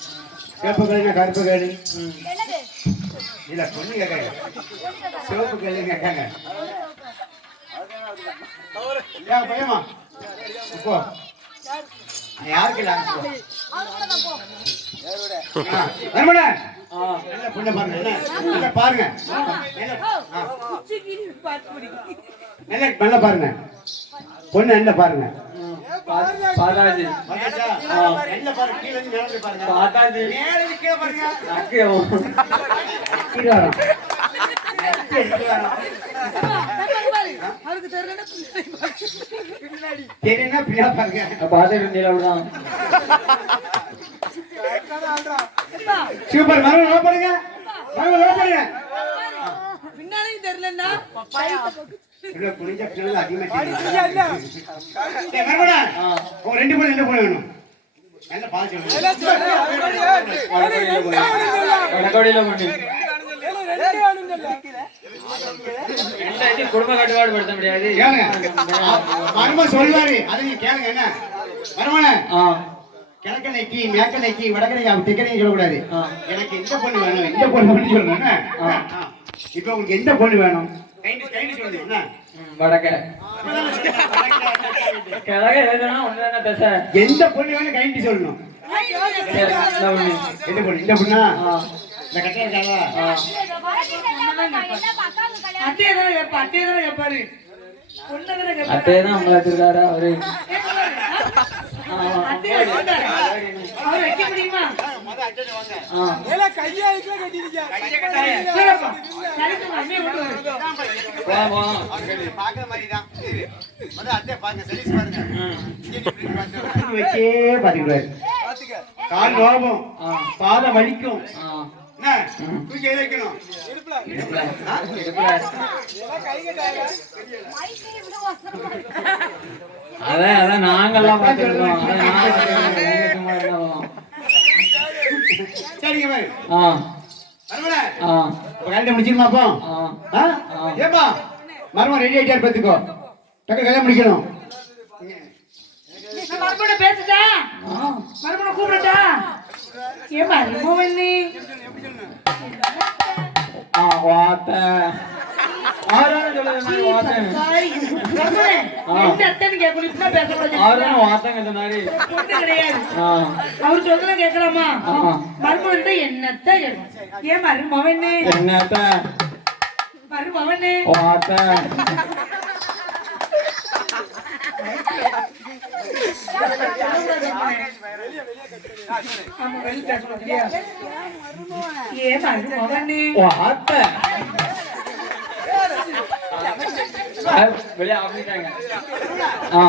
சிவப்பு கழுங்க கருப்பு கழு இல்ல பொண்ணு கேட்காங்க. சிவப்பு கழு கேட்காங்க. பையமா இப்போ யாருக்கு நல்ல பாருங்க என்ன? நல்ல பாருங்க. பொண்ணு நல்ல பாருங்க? பாதாஜி. பாருங்க. பாருங்க. பாதாஜி. பாருங்க. பின்னாடி. பாருங்க சூப்பர். மரம் பண்ணுங்க. பின்னாலையும் தெரியலன்னா குனிஞ்ச அதிகமா ரெண்டு ரெண்டு பொண்ணு வேணும். நல்ல பால் குடும்ப கட்டுப்பாடு படுத்த முடியாது. மரும சொல்வாரு அதை நீங்க கேளுங்க என்ன? மருமன கிழக்க நைக்கி மேற்க நைக்கி வடக்க நைக்கி திக்கனையும் சொல்லக்கூடாது. எனக்கு எந்த பொண்ணு வேணும்? எந்த பொண்ணு வேணும் சொல்லணும் என்ன? ஆ. ஆ. இப்ப உங்களுக்கு எந்த பொண்ணு வேணும்? வடக்க கிழக எழுதுனா ஒண்ணுதானே தசை? எந்த பொண்ணு வேணும் கைண்டு சொல்லணும். எந்த பொண்ணு? இந்த பொண்ணா? இந்த அத்தையை தானே அத்தையை தானே கேட்பாரு தானே உங்களை வச்சிருக்காரா அவரு. வா பாக்குற மாதிரி தான் முதல்ல அத்தை பாருங்க. சலீஸ் பாருங்க. வச்சே பாத்துக்கிறாரு கால் நோபம் ஆ பாதம் வலிக்கும் என்ன தூக்கி எது வைக்கணும் இடுப்புல இடுப்புல இருக்கு. அதான் அதான் நாங்கெல்லாம் பார்த்துருக்கோம் சரிங்க ஆ. ஆ. கல்யாணம் முடிச்சிருமா அப்போ? ஏப்பா மருமன் ரெடி ஆயிட்டாரு பாத்துக்கோ. டக்கு கல்யாணம் முடிக்கணும். மறுபடியும் பேசுட்டா மறுபடியும் கூப்பிடட்டா ஏமா மோவன்னி ஆ வாத்த. ஆறான அத்தைன்னு கேட்கணும் இப்படிலாம் பேசக்கூடாது ஆறான வாத்தங்க இந்த மாதிரி. பொண்ணு கிடையாது. அவர் சொல்றத கேட்கலாமா? என்னத்த ஏன் என்னத்த? வாத்த ஆமா வெளிய பேசணும் வெளியே அப்படிட்டாங்க ஆ.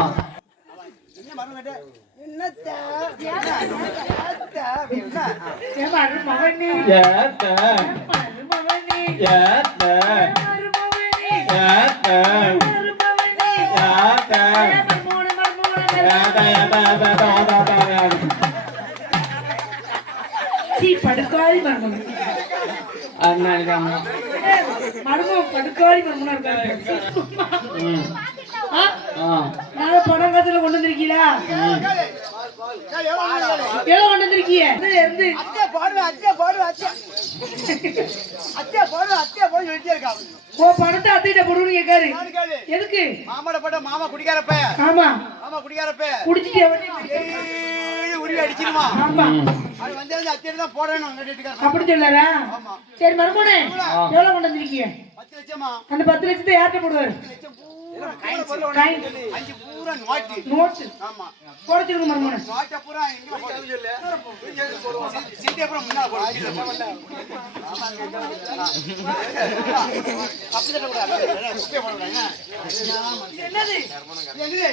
படுக்காரி மருமகன் அண்ணா மருமகன் படுக்காரி மருமகனா இருக்காரு ம். ஆ? ஆ. நாங்க பணம் காசுல கொண்டு வந்திருக்கீங்களா? எவ்வளவு கொண்டு வந்திருக்கீங்க? இருந்து அத்தை பாடுவேன் அத்தை பாடுவேன் அத்தை அத்தை பாடுவேன் அத்தை பாடு சொல்லிட்டே இருக்கா ஓ பணத்தை அத்தைகிட்ட போடுன்னு கேளு? எதுக்கு? மாமாட போட்ட மாமா குடிக்காரப்ப. ஆமா. மாமா குடிக்காரப்ப. குடிச்சிட்டு அடிச்சிருமா அது வந்து வந்து அத்தை தான் அந்த அப்படி சொல்லாரா சரி மறுமோனே எவ்வளவு? கொண்டு வந்திருக்கீங்க? பத்து லட்சமா? அந்த பத்து லட்சத்தை யார்கிட்ட போடுவாரு? பூரா பூரா நோட்டு. நோட்டு. ஆமா. போட சொல்லுங்க மறுமோனே நோட்டை பூரா எங்க போடுறது சீட்டை பூரா முன்னால போடு. கீழே போடு. அப்படி. என்னது? என்னது?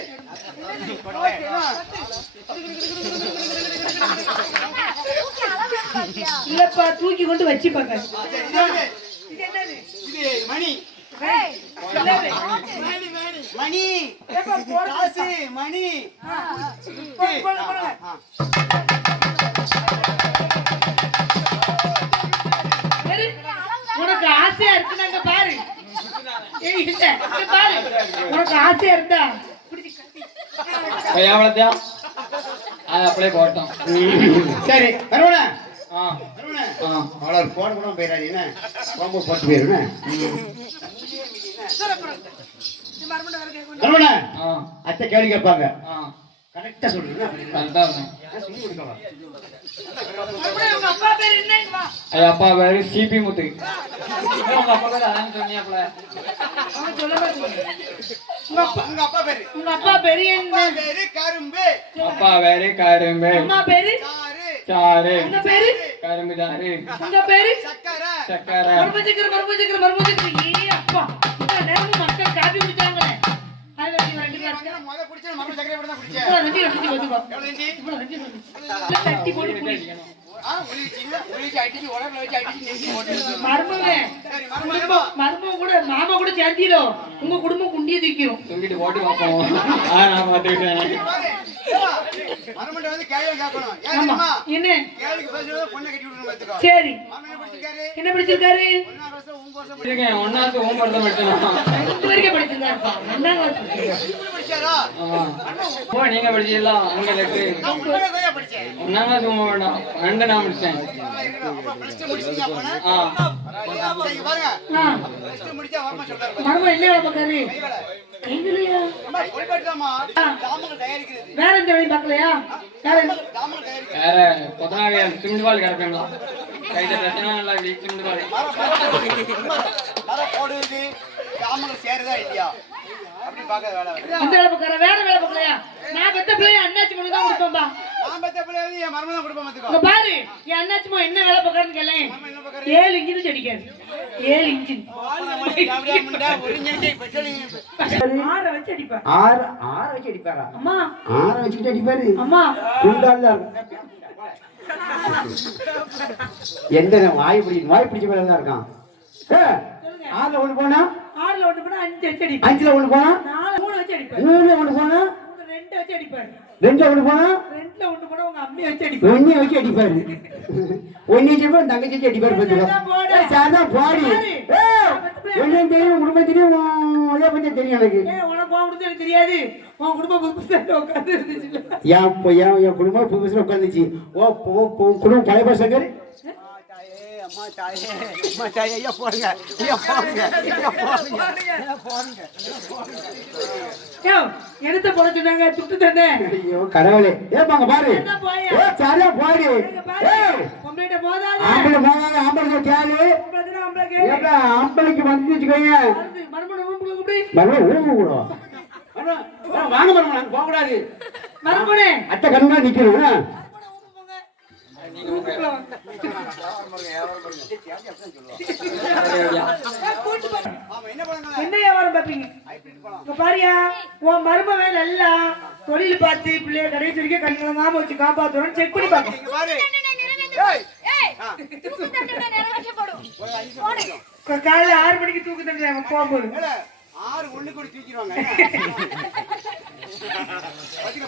பாத்தியா இல்லப்பா தூக்கி கொண்டு வச்சு பாக்க. இது என்னது? இது மணி. மணி. காசு மணி. உனக்கு ஆசையா இருக்கு நாங்க பாரு. ஏய், இல்ல, இங்க பாரு. உனக்கு ஆசையா இருந்தா. எவ்வளோத்தையா அது அப்படியே போட்டோம். சரி வருவனா. ஆ. வருவனா. ஆ. அவ்வளோ போட கூட போயிடாது என்ன ரொம்ப போட்டு ஆ அத்தை கேள்வி கேட்பாங்க. ஆ. கரெக்டாக சொல்லுங்க. கரெக்டா இருக்கும் சொல்லி கொடுக்கவா மறுபடியும் உங்க அப்பா பேர் என்ன? அது அப்பா பேரு சிபி முத்து. உங்க அப்பா பேரு அதான் சொன்னியாப்ல அவன் சொல்லவே இல்லை. உங்க அப்பா உங்க அப்பா பேரு. உங்க அப்பா பேரு என்ன? பேரு கரும்பு. அப்பா பேரு கரும்பு. அம்மா பேரு? சாறு. சாரு உங்க பேரு? கரும்பு தாரு உங்க பேரு? சக்கரை. சக்கரை. மரும சக்கர மரும சக்கர மரும சக்கர. ஏ அப்பா. நேரமும் மக்கள் காபி குடிச்சாங்களே. அதுல நீ ரெண்டு கிளாஸ் முத குடிச்சா மறுபடியும் சக்கரை போட்டு தான் குடிச்சேன். இவ்வளவு நன்றி நன்றி வந்துக்கோ எவ்வளவு இஞ்சி? இவ்வளவு நன்றி நன்றி தட்டி போட்டு குடி. ஆ, உளிச்சு இல்ல, உளிச்சு அடிச்சு, உடம்புல வச்சு அடிச்சு நெஞ்சு போட்டு. மருமவே சரி, மருமகனே. மருமக கூட மாமா கூட சேர்த்தீரோ. உங்க குடும்பம் குண்டிய தூக்கிரும். தூக்கிட்டு போட்டு பார்ப்போம். ஆ நான் பார்த்துக்கிட்டேன் பாரு, ஏம்மா, மருமகன்ட்ட வந்து கேள்வி கேட்கணும். ஏன் ஆமா. தெரியுமா? என்ன? கேள்விக்கு பதில் சொல்ல பொண்ணை கட்டி விடணும் பார்த்துக்கோ. சரி. மாமன் என்ன படிச்சிருக்காரு? என்ன படிச்சிருக்காரு? ஒண்ணாம் ஒன்னாவது ஹோம் ஒர்க் படிச்சலாம் இது வரைக்கும் படிச்சிருக்காருப்பா ரெண்டாம் கிளாஸ் படிச்சிருக்காரு. படிச்சு படிச்சாரா? ஓ நீங்க படிச்சீங்களா உங்க லெட்டு வேண்டாம் ரெண்டு நான் முடிச்சேன் என்ன வேற எந்த வேலையும் பார்க்கலையா? வேற. வேற கொத்தனாவே சிமெண்ட் பால் கிடப்பீங்களா கையில பிரச்சனை சிமெண்ட் வேலை. வேற பார்க்கலையா? நான் பெத்த பிள்ளைய அண்ணாச்சி மணி தான் கொடுப்பேன்பா. நான் பெத்த பிள்ளையாவது என் மருமகன் தான் கொடுப்பேன் பார்த்துக்கோ. இங்க பாரு என் அண்ணாச்சி மகன் என்ன வேலை பார்க்கறன்னு பார்க்கறாரு? ஏழு இன்ச்சு செடிக்காது ஏழு பெட்ரோல் ஆற வச்சு அடிப்பேன் ஆறு ஆறு வச்சு அடிப்பாரா? அம்மா. ஆறு வச்சுக்கிட்டு அடிப்பாரு. அம்மா. குண்டால எந்த வாய் பிடி வாய் பிடிச்ச பேர் தான் இருக்கான். ஆறுல ஒண்ணு போனா? ஆறுல ஒண்ணு போனா அஞ்சு வச்சு அடிப்பேன் அஞ்சுல ஒண்ணு போனா? நாலு மூணு வச்சு அடிப்பேன் மூணுல ஒண்ணு போனா? வச்சு அடிப்பேன் ரெண்டுல ஒண்ணு போனா? ரெண்டுல ஒண்ணு போனா உங்க அம்மையை வச்சு அடிப்பேன் ஒன்னே வச்சு அடிப்பாரு. ஒன்னே வச்சு தங்கச்சி வச்சு அடிப்பாரு பாத்துக்கோ ஏய், சாதான் பாடி. ஒன்னும் தெரியும் குடும்பம் தெரியும் தெரியும் எனக்கு. உனக்கு எனக்கு தெரியாது. உன் குடும்பம் புதுசு உட்காந்து இருந்துச்சு. என் பொ- என் குடும்பம் புதுசுல உட்காந்துச்சு ஓ போ- போ- குடும்பம் பழைய பசங்க அம்மா தாயே அம்மா தாயே ஐயா போடுங்க. ஐயா போடுங்க. ஐயா போடுங்க. ஐயா போடுங்க. யோ எடுத்து போட சொன்னாங்க துட்டு தானே ஐயோ கடவுளே ஏப்பாங்க பாரு? ஏ சரியா பாரு பொம்பளைட்ட போதாத ஆம்பளை போகாத ஆம்பளை கேளு. ஏப்பா ஆம்பளைக்கு வந்து வச்சுக்கோங்க மறுமணம் ரூமுக்குள்ள கூப்பிடு. கூட வாங்க நாங்க போக கூடாது மறுமணே. அத்தை? ரூமுக்குள்ள வா. என்ன வியாபாரம் பார்ப்பீங்க? இங்க பாரியா உன் மருமவே நல்லா தொழில் பார்த்து பிள்ளைய கடைசி வரைக்கும் கண்கலங்காம வச்சு காப்பாத்தணும் செக் பண்ணி பார்க்கணும் தூக்கு தண்டனை நிறைவேற்றி போடும் போடு. க- காலையில ஆறு மணிக்கு தூக்கு தண்டனை போகும்போது ஆறு ஒண்ணு கூட தூக்கிடுவாங்க